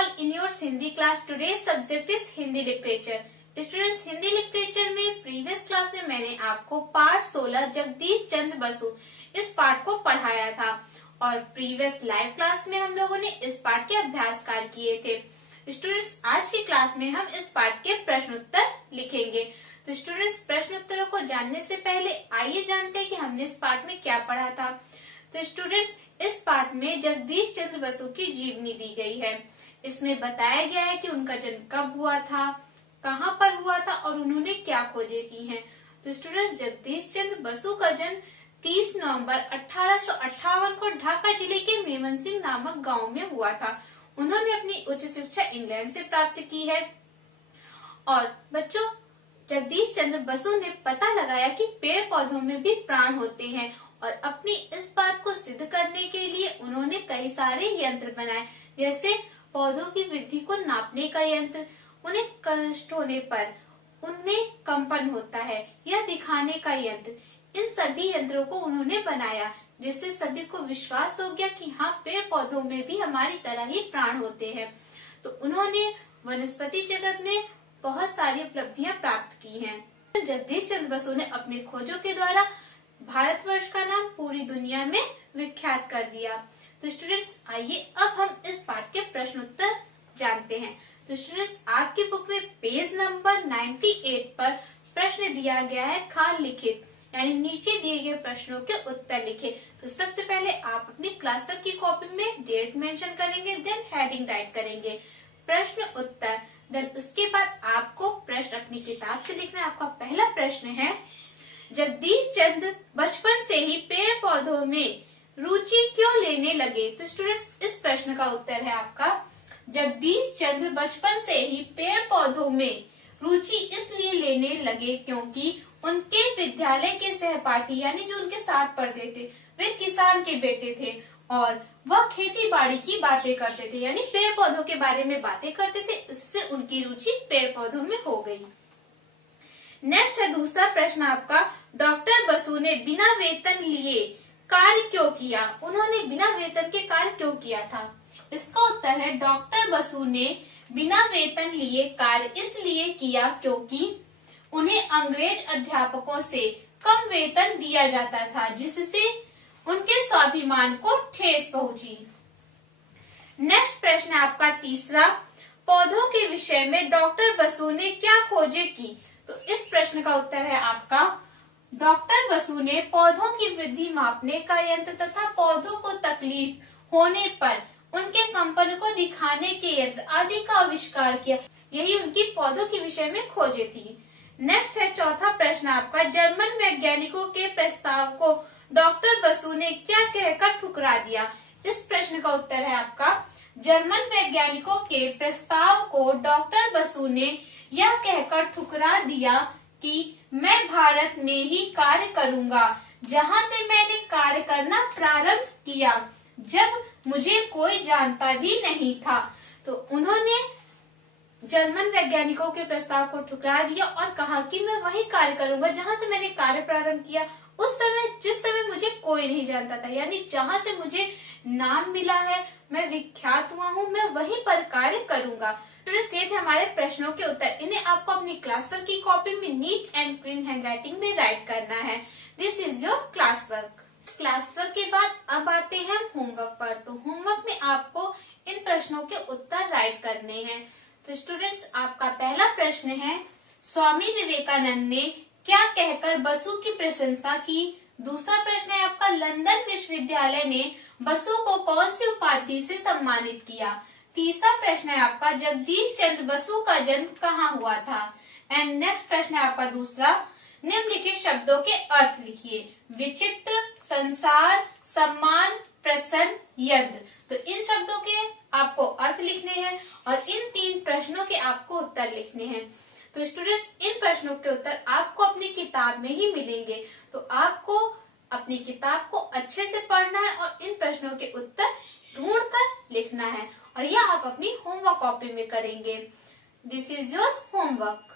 all in your Hindi class. Today's subject is Hindi literature. Students, Hindi literature में previous class में मैंने आपको part 16 Jagdish चंद्र बसु इस पार्ट को पढ़ाया था और प्रीवियस लाइव क्लास में हम लोगों ने इस पार्ट के अभ्यास कार्य किए थे। स्टूडेंट्स, आज की क्लास में हम इस पार्ट के प्रश्न उत्तर लिखेंगे। तो स्टूडेंट्स, प्रश्न उत्तरों को जानने से पहले आइए जानते हैं कि हमने इस पार्ट में क्या पढ़ा था। तो स्टूडेंट्स, इस पार्ट में जगदीश चंद्र बसु की जीवनी दी गई है। इसमें बताया गया है कि उनका जन्म कब हुआ था, कहाँ पर हुआ था और उन्होंने क्या खोजें की हैं। तो स्टूडेंट्स, जगदीश चंद्र बसु का जन्म 30 नवंबर 1858 को ढाका जिले के मेमनसिंह नामक गांव में हुआ था। उन्होंने अपनी उच्च शिक्षा इंग्लैंड से प्राप्त की है। और बच्चों, जगदीश चंद्र बसु ने पता लगाया कि पेड़ पौधों में भी प्राण होते हैं और अपनी इस बात को सिद्ध करने के लिए उन्होंने कई सारे यंत्र बनाए, जैसे पौधों की वृद्धि को नापने का यंत्र, उन्हें कष्ट होने पर उनमें कंपन होता है यह दिखाने का यंत्र। इन सभी यंत्रों को उन्होंने बनाया, जिससे सभी को विश्वास हो गया कि हाँ, पेड़ पौधों में भी हमारी तरह ही प्राण होते हैं। तो उन्होंने वनस्पति जगत में बहुत सारी उपलब्धियां प्राप्त की हैं। जगदीश चंद्र बसु ने अपने खोजों के द्वारा भारतवर्ष का नाम पूरी दुनिया में विख्यात कर दिया। तो स्टूडेंट्स, आइए अब हम इस पाठ के प्रश्न उत्तर जानते हैं। तो स्टूडेंट्स, आपकी बुक में पेज नंबर 98 पर प्रश्न दिया गया है खान लिखित, यानी नीचे दिए गए प्रश्नों के उत्तर लिखे। तो सबसे पहले आप अपनी क्लास वर्क की कॉपी में डेट मेंशन करेंगे, देन हेडिंग राइट करेंगे, प्रश्न उत्तर। देन उसके बाद आपको प्रश्न अपनी किताब से लिखना है। आपका पहला प्रश्न है, जगदीश चंद्र बचपन से ही पेड़ पौधों में रुचि क्यों लेने लगे। तो स्टूडेंट्स, इस प्रश्न का उत्तर है आपका, जगदीश चंद्र बचपन से ही पेड़ पौधों में रुचि इसलिए लेने लगे क्योंकि उनके विद्यालय के सहपाठी, यानी जो उनके साथ पढ़ते थे, वे किसान के बेटे थे और वह खेती बाड़ी की बातें करते थे, यानी पेड़ पौधों के बारे में बातें करते थे। इससे उनकी रुचि पेड़ पौधों में हो गई। नेक्स्ट है दूसरा प्रश्न आपका, डॉक्टर बसु ने बिना वेतन लिए कार्य क्यों किया। उन्होंने बिना वेतन के कार्य क्यों किया था। इसका उत्तर है, डॉक्टर बसु ने बिना वेतन लिए कार्य इसलिए किया क्योंकि उन्हें अंग्रेज अध्यापकों से कम वेतन दिया जाता था, जिससे उनके स्वाभिमान को ठेस पहुंची। नेक्स्ट प्रश्न है आपका तीसरा, पौधों के विषय में डॉक्टर बसु ने क्या खोजें की। तो इस प्रश्न का उत्तर है आपका, डॉक्टर बसु ने पौधों की वृद्धि मापने का यंत्र तथा पौधों को तकलीफ होने पर उनके कंपन को दिखाने के यंत्र आदि का आविष्कार किया। यही उनकी पौधों के विषय में खोजें थी। नेक्स्ट है चौथा प्रश्न आपका, जर्मन वैज्ञानिकों के प्रस्ताव को डॉक्टर बसु ने क्या कहकर ठुकरा दिया। इस प्रश्न का उत्तर है आपका, जर्मन वैज्ञानिकों के प्रस्ताव को डॉक्टर बसु ने यह कहकर ठुकरा दिया कि मैं भारत में ही कार्य करूंगा, जहां से मैंने कार्य करना प्रारंभ किया, जब मुझे कोई जानता भी नहीं था। तो उन्होंने जर्मन वैज्ञानिकों के प्रस्ताव को ठुकरा दिया और कहा कि मैं वही कार्य करूंगा जहां से मैंने कार्य प्रारंभ किया, उस समय जिस समय मुझे कोई नहीं जानता था, यानी जहां से मुझे नाम मिला है, मैं विख्यात हुआ हूँ, मैं वहीं पर कार्य करूंगा। तो ये थे हमारे प्रश्नों के उत्तर। इन्हें आपको अपनी क्लास वर्क की कॉपी में नीट एंड क्लीन हैंडराइटिंग में राइट करना है। This is your class work. Class work के बाद अब आते हैं होमवर्क पर। तो होमवर्क में आपको इन प्रश्नों के उत्तर राइट करने हैं। तो स्टूडेंट्स, आपका पहला प्रश्न है, स्वामी विवेकानंद ने क्या कहकर बसु की प्रशंसा की। दूसरा प्रश्न है आपका, लंदन विश्वविद्यालय ने बसु को कौन सी उपाधि से सम्मानित किया। तीसरा प्रश्न है आपका, जगदीश चंद्र बसु का जन्म कहाँ हुआ था। एंड नेक्स्ट प्रश्न है आपका दूसरा, निम्नलिखित शब्दों के अर्थ लिखिए। विचित्र, संसार, सम्मान, प्रसन्न, यंत्र। तो इन शब्दों के आपको अर्थ लिखने हैं और इन 3 प्रश्नों के आपको उत्तर लिखने हैं। तो स्टूडेंट्स, इन प्रश्नों के उत्तर आपको अपनी किताब में ही मिलेंगे। तो आपको अपनी किताब को अच्छे से पढ़ना है और इन प्रश्नों के उत्तर ढूंढकर लिखना है और यह आप अपनी होमवर्क कॉपी में करेंगे। This is your homework.